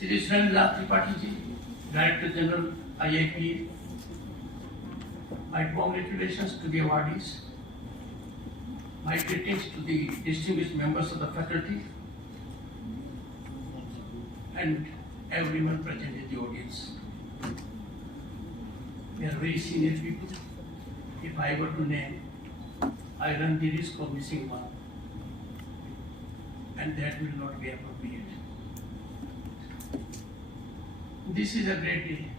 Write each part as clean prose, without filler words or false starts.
Shri Jagdeep ji, Director General iipa, my congratulations to the awardees, my greetings to the distinguished members of the faculty and everyone present in the audience. They are very senior people. If I were to name, I run the risk of missing one, and that will not be appropriate. This is a great day,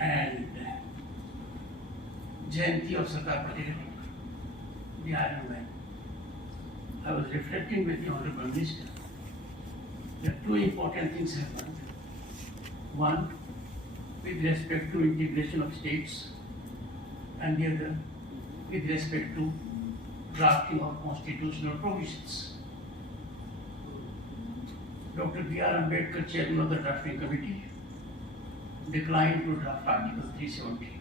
and Jayanti of Sardar Patel, the Iron Man. I was reflecting with the Honorable Minister that two important things happened. One, with respect to integration of states, and the other, with respect to drafting of constitutional provisions. Dr. B.R. Ambedkar, chairman of the drafting committee, declined to draft Article 370.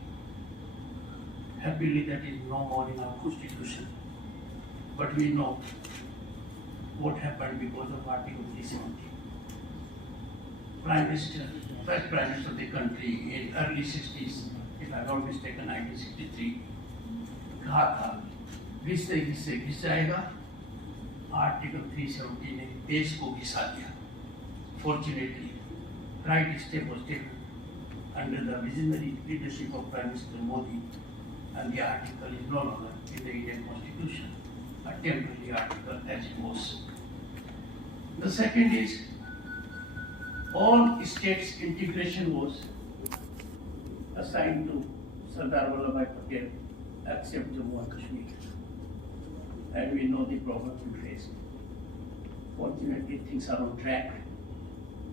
Happily, that is no more in our constitution. But we know what happened because of Article 370. Prime Minister, first Prime Minister of the country in early 60s, if I'm not mistaken, 1963, कहा था घिसते घिसते घिस जाएगा, article 370 ने देश को घिसा दिया. Fortunately, right step was taken under the visionary leadership of Prime Minister Modi, and the article is no longer in the Indian Constitution, a temporary article as it was. The second is, all states integration was assigned to Sardar Vallabhbhai Patel except Jammu and Kashmir. And we know the problems we faced. Fortunately, things are on track.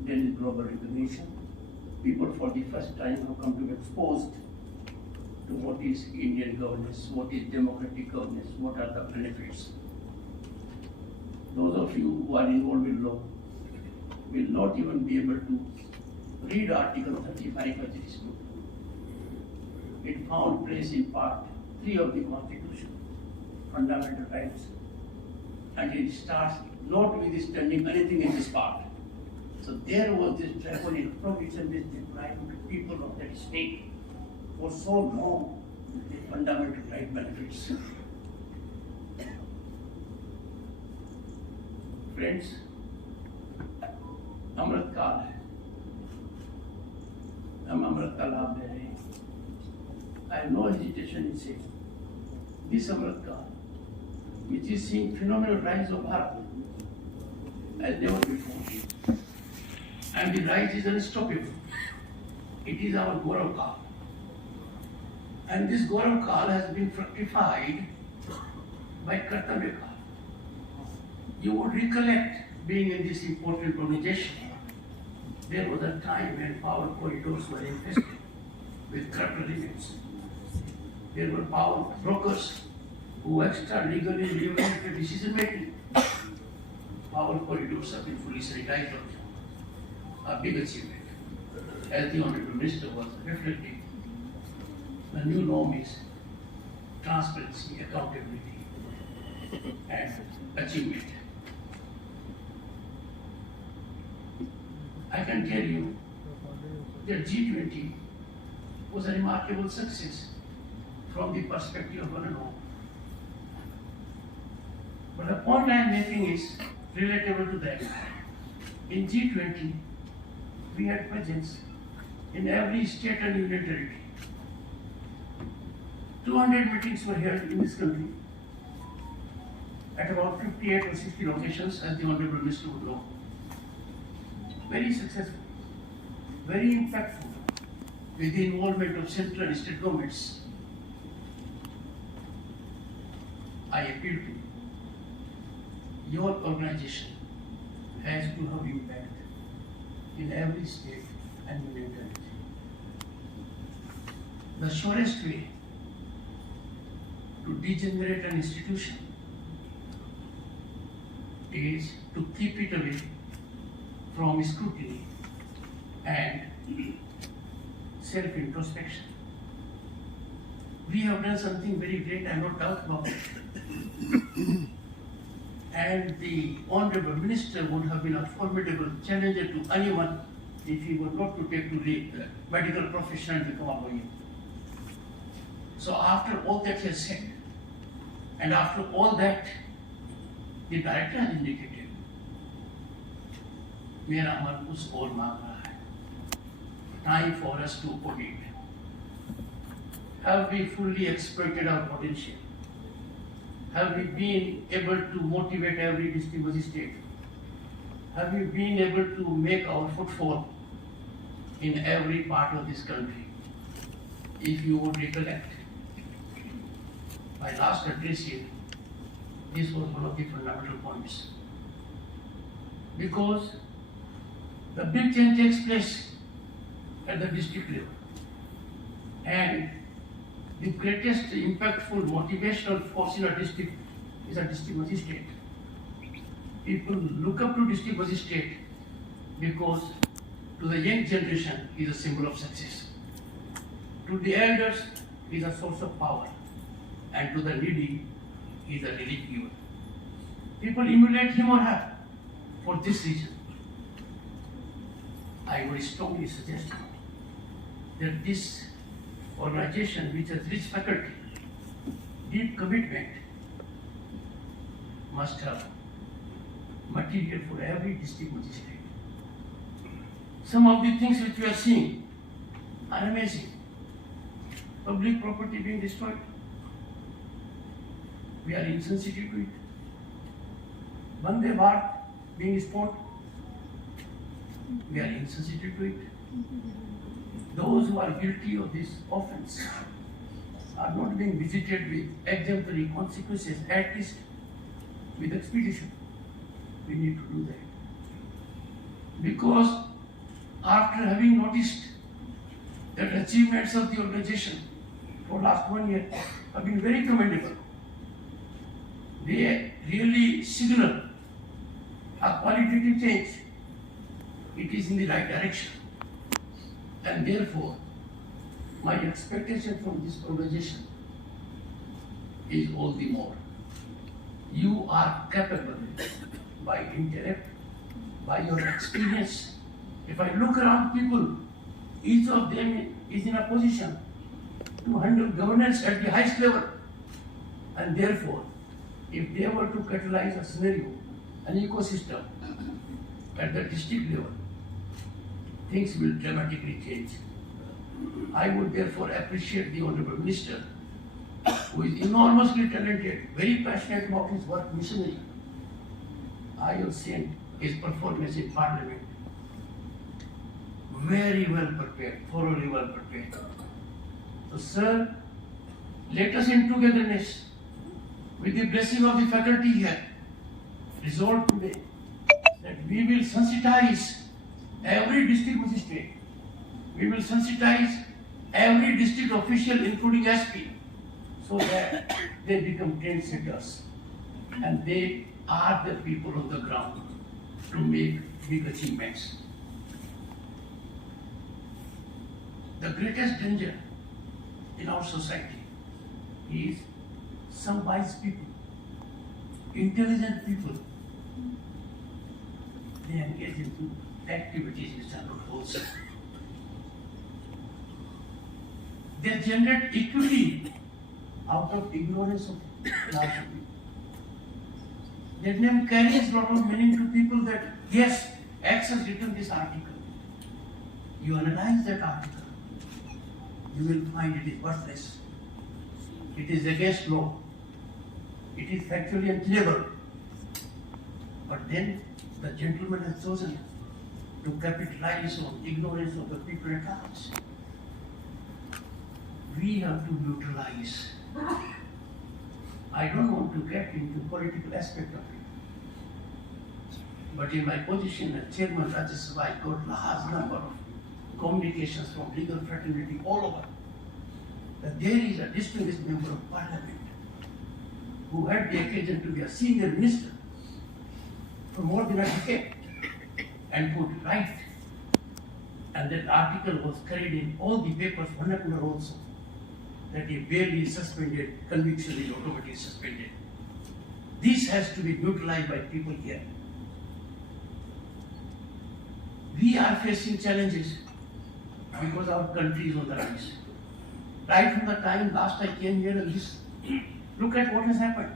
There is global recognition. People for the first time have come to be exposed to what is Indian governance, what is democratic governance, what are the benefits. Those of you who are involved with law will not even be able to read Article 35 as it is written. It found place in Part 3 of the Constitution, fundamental rights, and it starts notwithstanding anything in this part. So there was this draconian provision, this depriving the people of that state for so long the fundamental right benefits. Friends, अमृत काल है, हम अमृत का लाभ ले रहे हैं. I have no hesitation in saying this अमृत काल, which is seeing phenomenal rise of Bharat as never before, and the rise is unstoppable. It is our Gaurav Kal, and this Gaurav Kal has been fructified by Kartavya Kal. You would recollect, being in this important organization, there was a time when power corridors were infested with corrupt elements. There were power brokers who extra legally leveraged decision making. Power corridors have been fully sanitized. A big achievement. As the Honorable Minister was reflecting, the new norm is transparency, accountability, and achievement. I can tell you that G20 was a remarkable success from the perspective of one and all. But the point I am making is relatable to that. In G20, we had presence in every state and union territory. 200 meetings were held in this country at about 58 or 60 locations, as the Honorable Minister would know. Very successful, very impactful, with the involvement of central and state governments. I appeal to you. Your organization has to have impact in every state and union territory. The surest way to degenerate an institution is to keep it away from scrutiny and self-introspection. We have done something very great, I have no doubt about it. And the Honorable Minister would have been a formidable challenger to anyone if he were not to take to the medical profession and become a lawyer. So after all that he has said, and after all that the director has indicated, मेरा मन कुछ और मांग रहा है. Time for us to audit. Have we fully exploited our potential? Have we been able to motivate every district magistrate? Have we been able to make our footfall in every part of this country? If you would recollect, my last address here, this was one of the fundamental points. Because the big change takes place at the district level. And the greatest impactful motivational force in a district is a district magistrate. People look up to district magistrate because to the young generation he is a symbol of success. To the elders he is a source of power. And to the needy he is a relief giver. People emulate him or her for this reason. I would strongly suggest that this organization which has rich faculty, deep commitment, must have material for every district magistrate. Some of the things which we are seeing are amazing. Public property being destroyed, we are insensitive to it. Vande Bharat being spoiled, we are insensitive to it. Those who are guilty of this offense are not being visited with exemplary consequences, at least with expedition. We need to do that. Because after having noticed that achievements of the organization for last 1 year have been very commendable, they really signal a qualitative change. It is in the right direction. And therefore, my expectation from this organization is all the more. You are capable by intellect, by your experience. If I look around people, each of them is in a position to handle governance at the highest level. And therefore, if they were to catalyze a scenario, an ecosystem at the district level, things will dramatically change. I would therefore appreciate the Honorable Minister, who is enormously talented, very passionate about his work, missionary. I have seen his performance in Parliament. Very well prepared, thoroughly well prepared. So, sir, let us in togetherness, with the blessing of the faculty here, resolve today that we will sensitize every district magistrate. We will sensitize every district official, including SP, so that they become trendsetters. And they are the people on the ground to make big achievements. The greatest danger in our society is some wise people, intelligent people. They engage into activities which are not wholesome. They generate equity out of ignorance of large people. Their name carries a lot of meaning to people that, yes, X has written this article. You analyze that article, you will find it is worthless. It is against law. It is factually unclear. But then the gentleman has chosen to capitalize on ignorance of the people at large. We have to neutralize. I don't want to get into political aspect of it. But in my position as chairman Rajya Sabha, I got large number of communications from legal fraternity all over, that there is a distinguished member of parliament who had the occasion to be a senior minister for more than a decade and could write. And that article was carried in all the papers, vernacular also, that a bail is suspended, conviction is automatically suspended. This has to be neutralized by people here. We are facing challenges because our country is on the rise. Right from the time last I came here, look at what has happened.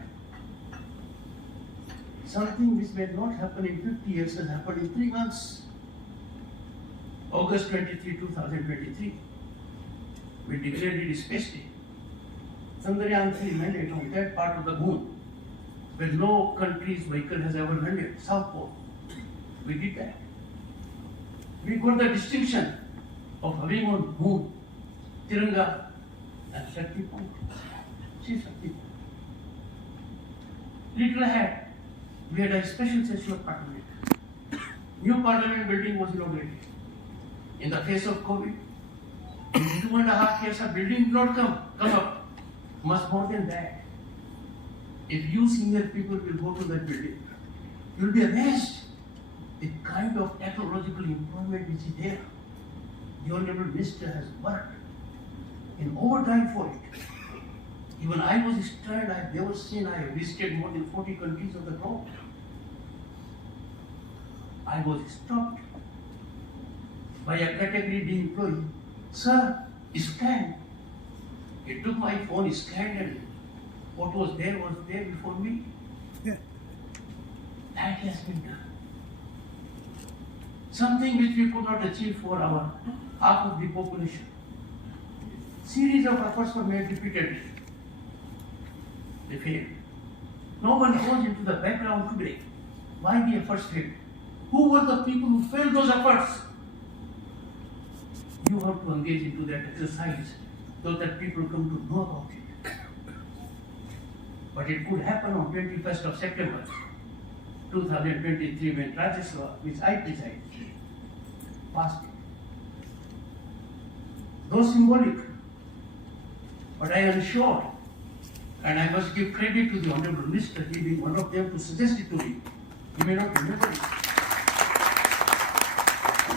Something which may not happen in 50 years has happened in 3 months. August 23, 2023, we declared it Space Day. Chandrayaan 3 mandate on that part of the moon where no country's vehicle has ever landed, South Pole. We did that. We got the distinction of having on moon, Tiranga and Shakti Point. See Shakti Point. Little ahead, we had a special session of Parliament. New Parliament building was inaugurated. In the face of COVID, in 2.5 years, a building did not come up. Much more than that. If you senior people will go to that building, you will be amazed the kind of technological improvement which is there. The Honorable Minister has worked in overtime for it. Even I was stunned. I have never seen, I have visited more than 40 countries of the globe. I was stopped by a category D employee. Sir, scan. He took my phone, scanned, and what was there before me. Yeah. That has been done. Something which we could not achieve for our half of the population. Series of efforts were made repeatedly. They failed. No one goes into the background today. Why the efforts failed? Who were the people who failed those efforts? You have to engage into that exercise so that people come to know about it. But it could happen on 21st of September 2023 when Rajya Sabha, which I preside, passed it. Though symbolic, but I am sure, and I must give credit to the Honorable Minister, he being one of them to suggest it to me. He may not remember it.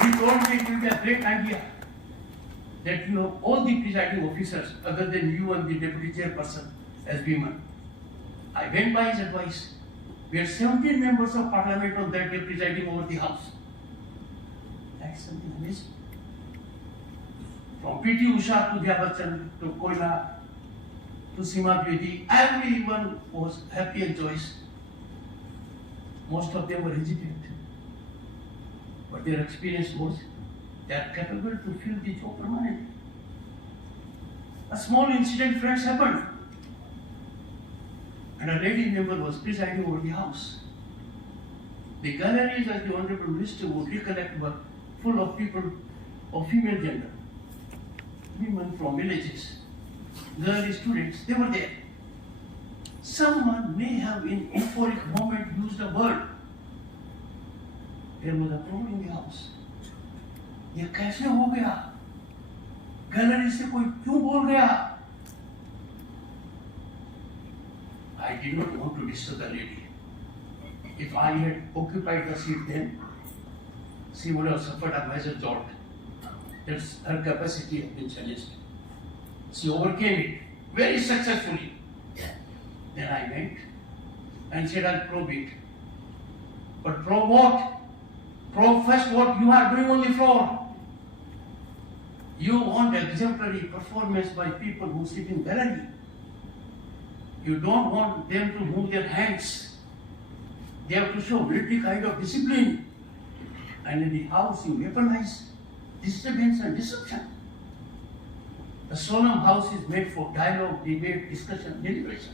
He told me it will be a great idea that all the presiding officers other than you and the deputy chairperson as women. I went by his advice. We had 17 members of parliament on that day presiding over the house. That's something amazing. From P.T. Usha to Jya Bachchan to Koila to Seema Bedi, everyone was happy and joyous. Most of them were hesitant. But their experience was they are capable to fill the job permanently. A small incident, friends, happened. And a lady member was presiding over the house. The galleries, as the Honorable Minister would recollect, were full of people of female gender. Women from villages, girl students, they were there. Someone may have in euphoric moment used a word. There was a problem in the house. ये कैसे हो गया? Gallery से कोई क्यों बोल गया? I did not want to disturb the lady. If I had occupied the seat then, she would have suffered a major jolt. That's her capacity had been challenged. She overcame it very successfully. Then I went and said, I'll probe it. But probe what? Probe first what you are doing on the floor. You want exemplary performance by people who sit in gallery. You don't want them to move their hands. They have to show military kind of discipline. And in the house you weaponize disturbance and disruption. The solemn house is made for dialogue, debate, discussion, deliberation.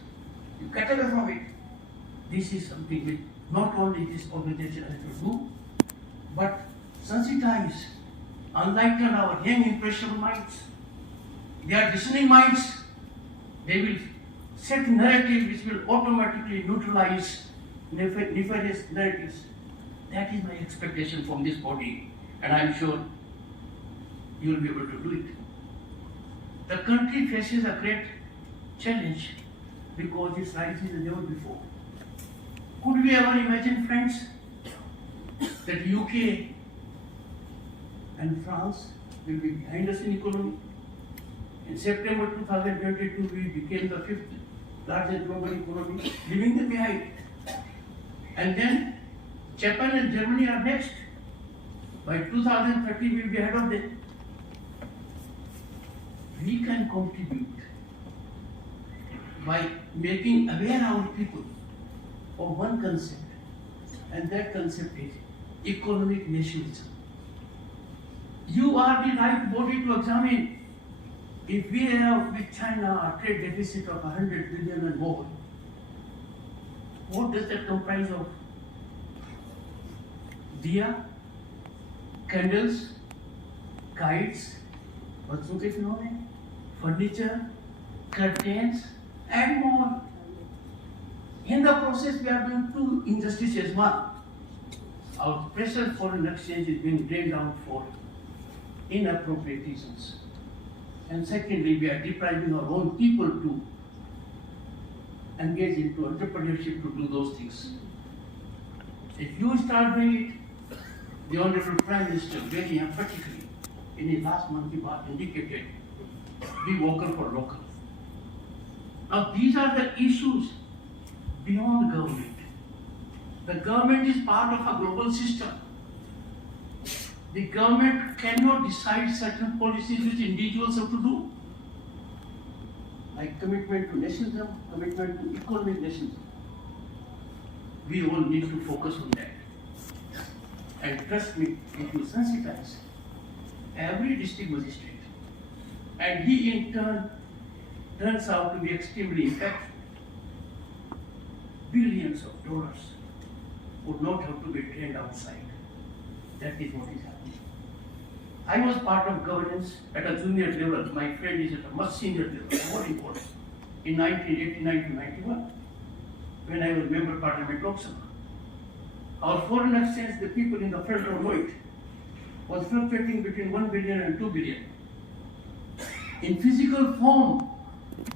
You get away from it. This is something which not only this organization has to do, but sensitize, enlighten our young impressionable minds. They are discerning minds. They will set narrative which will automatically neutralize nefarious narratives. That is my expectation from this body, and I am sure you will be able to do it. The country faces a great challenge because its rise is never before. Could we ever imagine, friends, that UK and France will be behind us in economy? In September 2022, we became the 5th largest global economy, leaving them behind. And then Japan and Germany are next. By 2030 we will be ahead of them. We can contribute by making aware our people of one concept, and that concept is economic nationalism. You are the right body to examine. If we have with China a trade deficit of 100 billion and more, what does that comprise of? Diya, candles, kites, बच्चों के खिलौने, furniture, curtains, and more. In the process, we are doing two injustices. One, our precious foreign exchange is being drained out for inappropriate reasons. And secondly, we are depriving our own people to engage into entrepreneurship to do those things. If you start doing it, the Honorable Prime Minister very emphatically in his last Mann Ki Baat indicated, be vocal for local. Now these are the issues beyond government. The government is part of a global system. The government cannot decide certain policies which individuals have to do, like commitment to nationalism, commitment to economic nationalism. We all need to focus on that. And trust me, it will sensitize every district magistrate. And he in turn turns out to be extremely effective. Billions of dollars would not have to be drained outside. That is what is happening. I was part of governance at a junior level. My friend is at a much senior level, more important. In 1989 to 91, when I was member of Parliament Lok Sabha, our foreign exchange, the people in the front row know it, was fluctuating between 1 billion and 2 billion. In physical form,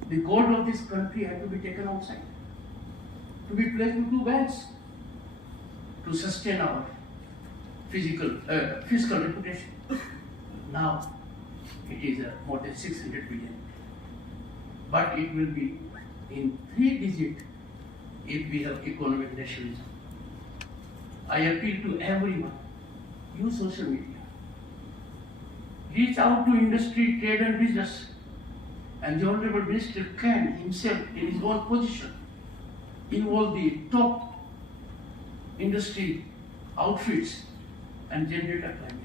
the gold of this country had to be taken outside, to be placed in two banks, to sustain our fiscal reputation. Now, it is more than 600 billion. But it will be in 3 digits if we have economic nationalism. I appeal to everyone, use social media. Reach out to industry, trade and business. And the Honorable Minister can himself, in his own position, involve the top industry outfits and generate a climate.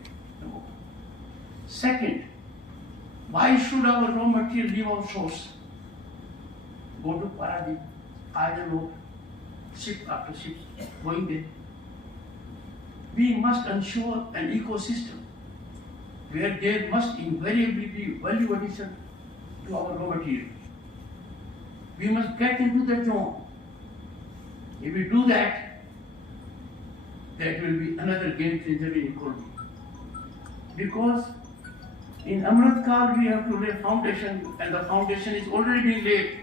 Second, why should our raw material leave our shores? Go to Paradip, iron ore, ship after ship, going there. We must ensure an ecosystem where there must invariably be value addition to our raw material. We must get into that zone. If we do that, that will be another game changer in economy. Because in Amrit Kaal we have to lay foundation, and the foundation is already being laid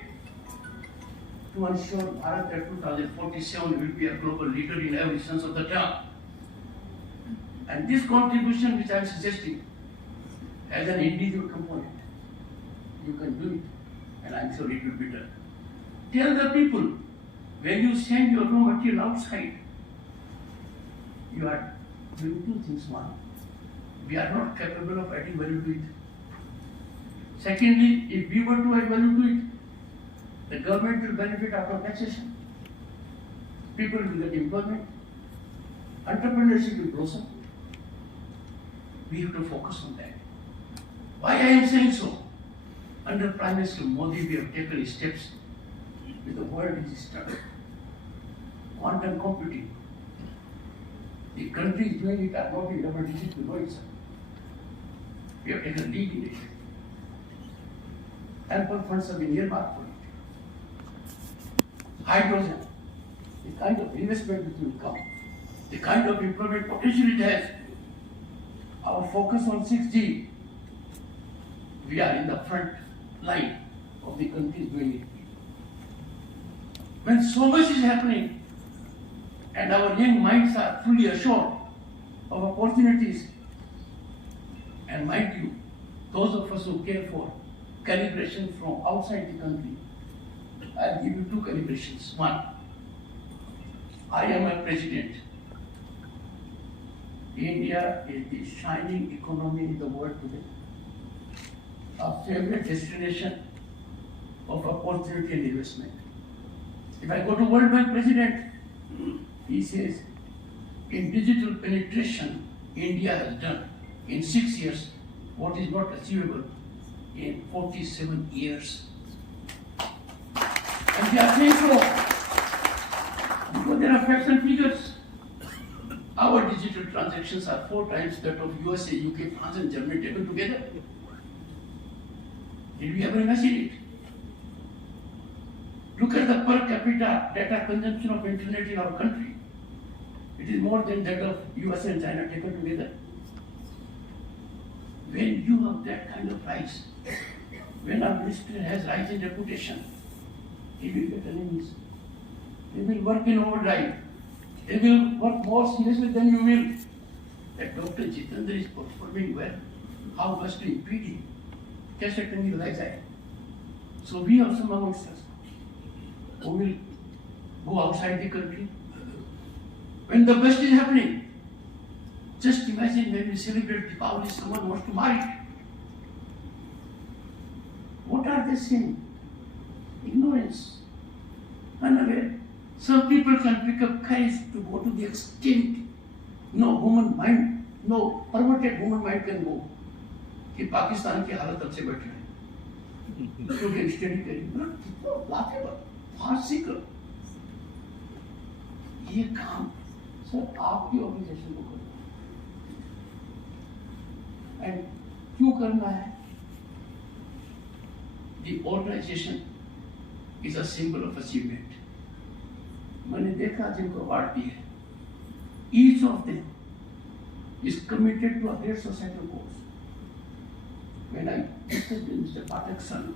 to ensure Bharat at 2047 will be a global leader in every sense of the term. And this contribution which I am suggesting as an individual component, you can do it, and I am sure it will be done. Tell the people, when you send your raw material outside, you are doing two things. One, we are not capable of adding value to it. Secondly, if we were to add value to it, the government will benefit out of taxation. People will get employment. Entrepreneurship will blossom. We have to focus on that. Why I am saying so? Under Prime Minister Modi, we have taken steps with the world is started. Quantum computing. The countries doing it are not in double digits, we know it, sir. We have taken lead in it. Ample funds have been earmarked for it. Hydrogen, the kind of investment which will come, the kind of employment potential it has. Our focus on 6G, we are in the front line of the countries doing it. When so much is happening and our young minds are fully assured of opportunities, and mind you, those of us who care for calibration from outside the country, I'll give you two calibrations. One, I am a president. India is the shining economy in the world today, a favorite destination of opportunity and investment. If I go to World Bank president, he says, in digital penetration, India has done in 6 years what is not achievable in 47 years. And they are saying so because there are facts and figures. Our digital transactions are 4 times that of USA, UK, France, and Germany taken together. Did we ever imagine it? Look at the per capita data consumption of internet in our country. It is more than that of US and China taken together. When you have that kind of rise, when our minister has rising reputation, he will get enemies. They will work in overdrive. They will work more seriously than you will. That Dr. Jitendra is performing well. How must we impede him? कैसे टंगी लगाई जाए? So we also amongst us who will go outside the country when the best is happening. Just imagine when we celebrate Deepavali, someone wants to marry. What are they saying? Ignorance, unaware. Some people can pick up courage to go to the extent no human mind, no perverted human mind can go. कि पाकिस्तान की हालत अब से बैठे हैं, क्योंकि study करेंगे, laughable, farcical, ये काम सर आपकी ऑर्गेनाइजेशन को करना है, एंड क्यों करना है? The organization is a symbol of achievement. मैंने देखा जिनको अवार्ड दिए, each of them is committed to a great societal cause. When I discussed with Mr. Pathak's son,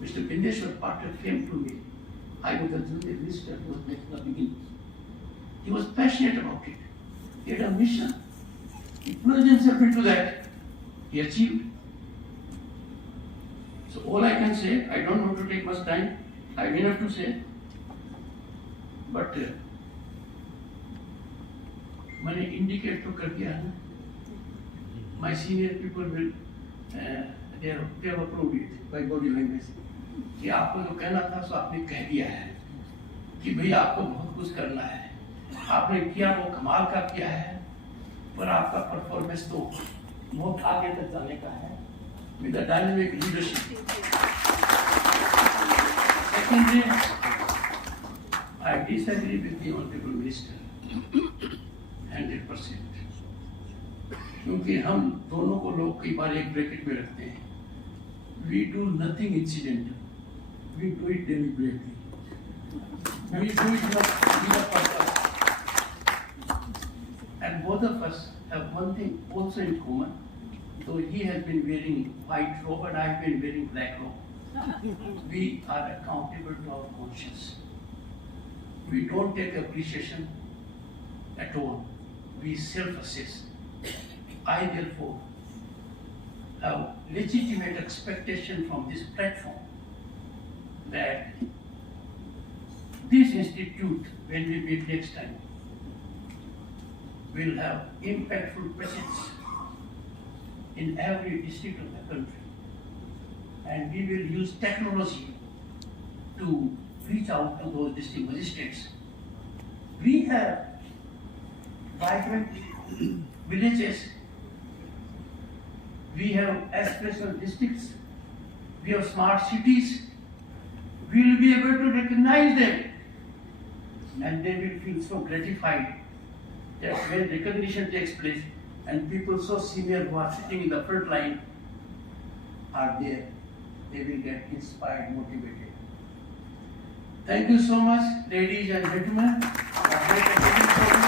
Mr. Bindeshwar Pathak came to me. I was a junior minister who was making a beginning. He was passionate about it. He had a mission. He plunged himself into that. He achieved. So all I can say, I don't want to take much time. I have enough to say. But मैंने indicate तो कर दिया है ना. My senior people will they have approved it by body language. कि आपको जो कहना था सो आपने कह दिया है कि भाई आपको बहुत कुछ करना है, आपने किया वो कमाल का किया है, पर आपका परफॉर्मेंस तो बहुत आगे तक जाने का है with the dynamic leadership. Secondly, I disagree with the Honorable Minister 100%. क्योंकि हम दोनों को लोग कई बार एक ब्रैकेट में रखते हैं. We do nothing incidental. We do it deliberately. We do it with a purpose. And both of us have one thing also in common. Though he has been wearing white robe and I have been wearing black robe, we are accountable to our conscience. We don't take appreciation at all. We self-assess. I therefore have legitimate expectation from this platform that this institute, when we meet next time, will have impactful presence in every district of the country. And we will use technology to reach out to those district magistrates. We have vibrant villages. We have aspirational districts. We have smart cities. We will be able to recognize them. And they will feel so gratified that when recognition takes place and people so senior who are sitting in the front line are there, they will get inspired, motivated. Thank you so much, ladies and gentlemen. Thank you so much.